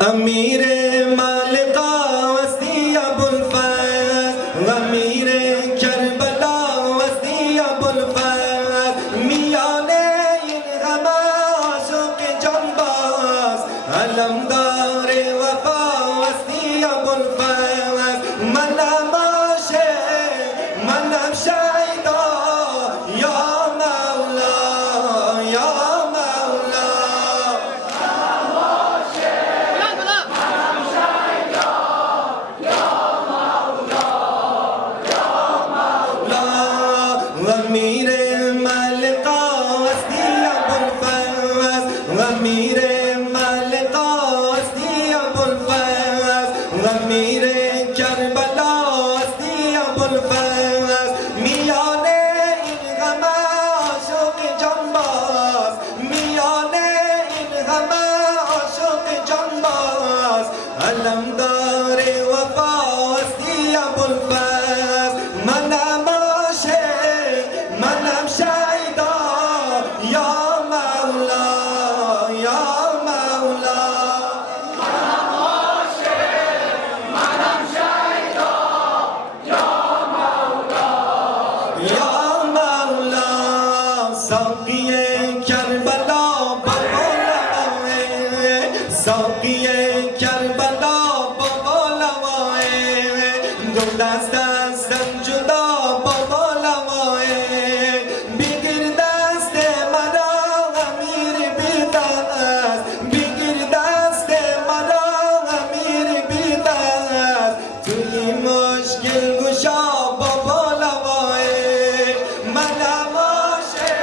امیر مالقا وستی ابوالفضل امیر کربلا وستی ابوالفضل میان این همه عاشق جانباز علمدار وفا وستی ابوالفضل منم عاشق منم شیدا یا مولا یا مولا امیر مالقا وستی ابوالفضل امیر مالقا وستی ابوالفضل امیر کربلا وستی ابوالفضل میان این همه عاشق جانباز میان این همه عاشق جانباز علمدار وفا وستی ابوالفضل منم عاشق منم شیدا یا مولا یا مولا منم عاشق منم شیدا یا مولا یا مولا ساقی کربلا بابا لوائے ساقی کربلا بابا لوائے دو دست دستم جدا بابا لوائے بگیر دست مرا امیر بی دست بگیر دست مرا امیر بی دست توی مشکل گشا بابا لوائے منم عاشق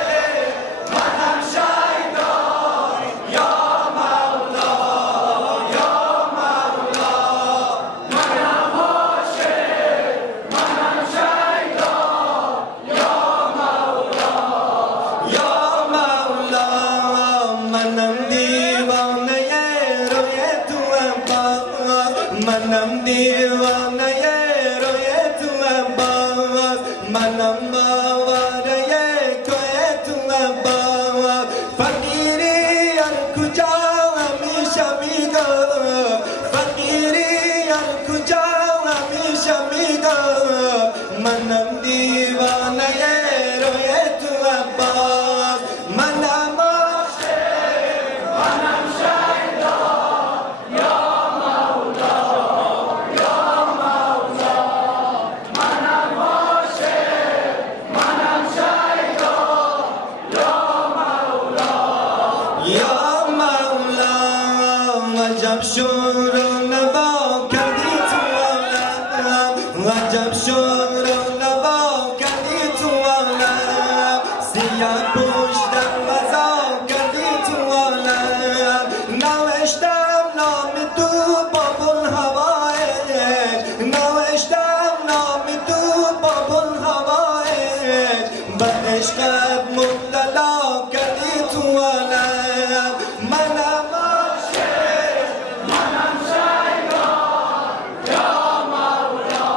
منم شیدا یا مولا یا مولا منم عاشق منم شیدا یا مولا یا مولا منم دیوانه روی تو عباس منم دیوانه روی تو عباس منم آواره کوی تو عباس فقیری هر کجا همیشه میگم فقیری هر کجا همیشه میگم منم دیوانه روی تو عباس منم عاشق منم شیدا یا مولا یا مولا منم عاشق منم شیدا یا مولا یا مولا عجب شور و نوا کردی تو عالم عجب شور و نوا کردی تو عالم سیاه پوشتم مزا کردی تو عالم نوشتم نام تو با الهوایج نوشتم نام تو با الهوایج به عشقت مبتلا کردی تو عالم منم عاشق منم شیدا یا مولا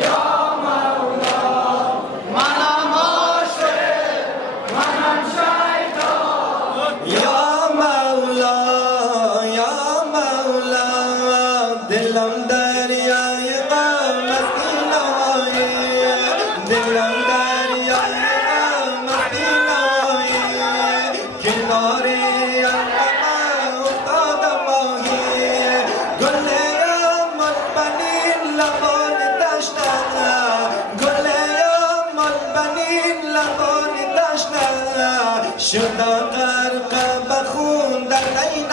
یا مولا منم عاشق منم شیدا یا مولا یا مولا دلم دریای غم از این نوایه دلم دریای غم از این نوایه کنار علم افتادم ماهی گل مال بنین لبان دشتن گل مال بنین لبان دشتن شد غرق بخون در عین